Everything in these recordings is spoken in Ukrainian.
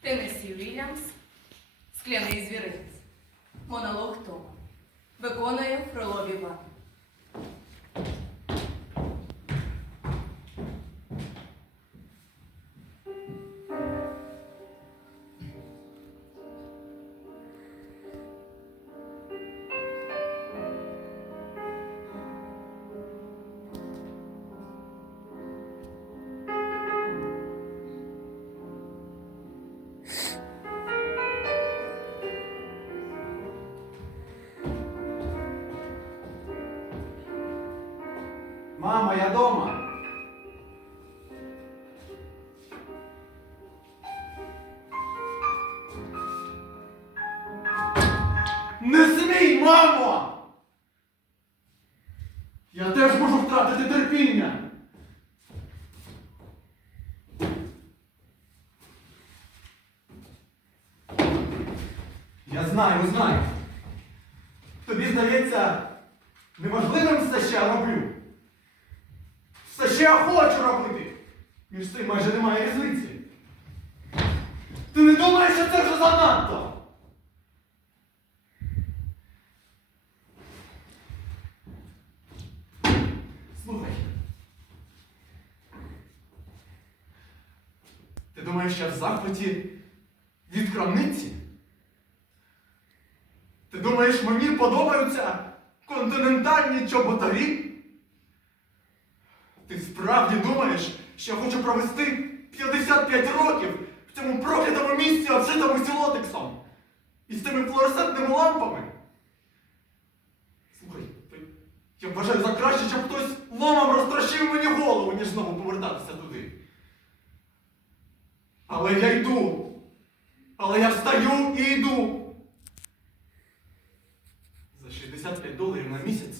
Теннесі Вільямс, Скляний звірець. Монолог Тома. Виконує Фролов Іван. Мама, я дома. Не смій, мамо! Я теж можу втратити терпіння. Я знаю, знаю. Тобі здається, неможливим все ще роблю. Все ще я хочу робити. Між цим майже немає різниці. Ти не думаєш, що це вже занадто? Слухай. Ти думаєш, я в захваті від крамниці? Ти думаєш, мені подобаються континентальні чоботарі? Ти справді думаєш, що я хочу провести 55 років в цьому проклятому місці, обшитому сілотексом? І з цими флуоресцентними лампами? Слухай, я вважаю за краще, щоб хтось ломом розтрощив мені голову, ніж знову повертатися туди. Але я йду. Але я встаю і йду. За 65 доларів на місяць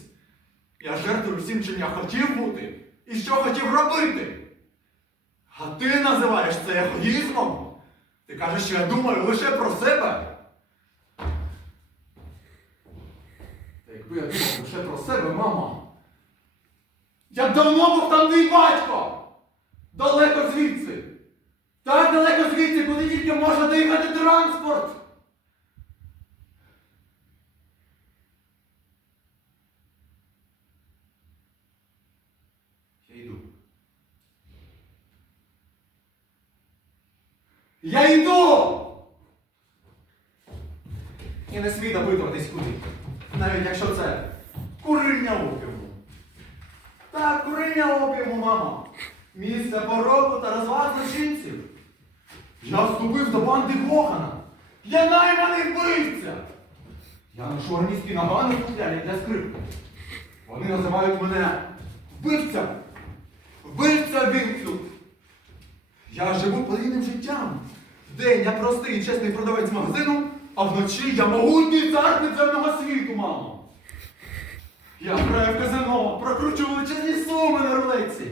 я жертвую всім, чим я хотів бути і що хотів робити. А ти називаєш це егоїзмом? Ти кажеш, що я думаю лише про себе. Та якби я думав лише про себе, мама. Я давно був там твій батько! Далеко звідси! Так далеко звідси, куди тільки може доїхати транспорт! Я йду. Я йду! І не смій допитуватись куди. Навіть якщо це куріння опіуму. Так, куріння опіуму, мамо. Місце пороку та розваг злочинців. Я вступив до банди Гохана. Я найманий вбивця. Я ношу армійські нагани в для скрипки. Вони називають мене вбивця. Вбивця Вінфілд. Я живу подвійним життям. Вдень я простий і чесний продавець магазину, а вночі я могутній цар підземного світу, мамо. Я граю в казино, прокручу величезні суми на рулетці,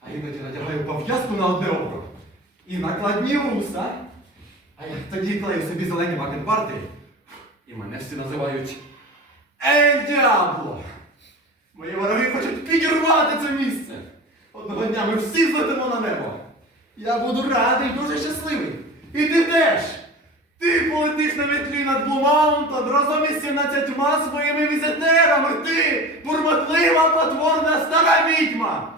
а іноді надягаю пов'язку на одне око. І накладні вуса. А я тоді клею собі зелені бакенбарди, і мене всі називають Ель Діабло. Мої вороги хочуть підірвати це місце. Одного дня ми всі злетимо на небо. Я буду радий, дуже щасливий. І ти теж. Ти полетиш на вітрі над Блумаунтон разом із 17 своїми візитерами. Ти бурмотлива, потворна стара відьма.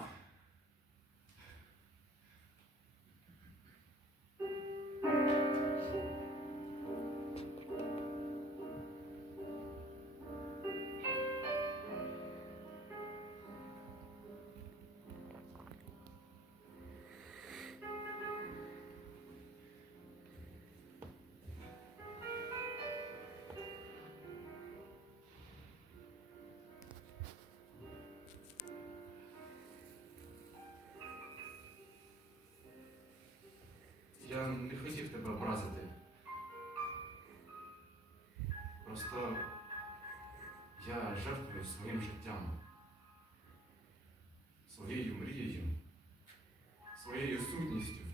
Просто я жертвую своїм життям, своєю мрією, своєю сутністю.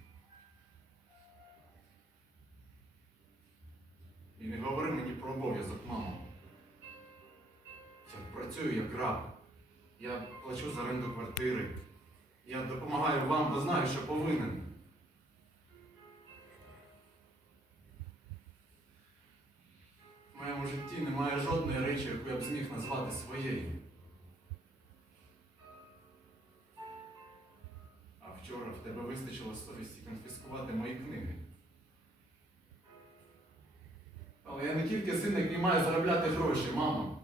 І не говори мені про обов'язок, мамо. Я працюю як раб. Я плачу за оренду квартири. Я допомагаю вам, бо знаю, що повинен. Моєму житті немає жодної речі, яку я б зміг назвати своєю. А вчора в тебе вистачило совісті конфіскувати мої книги. Але я не тільки син, який має заробляти гроші, мамо.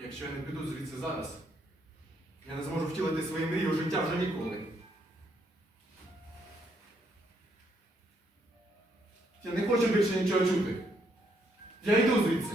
Якщо я не піду звідси зараз, я не зможу втілити свої мрії у життя вже ніколи. Я не хочу більше нічого чути. Я йду звідси.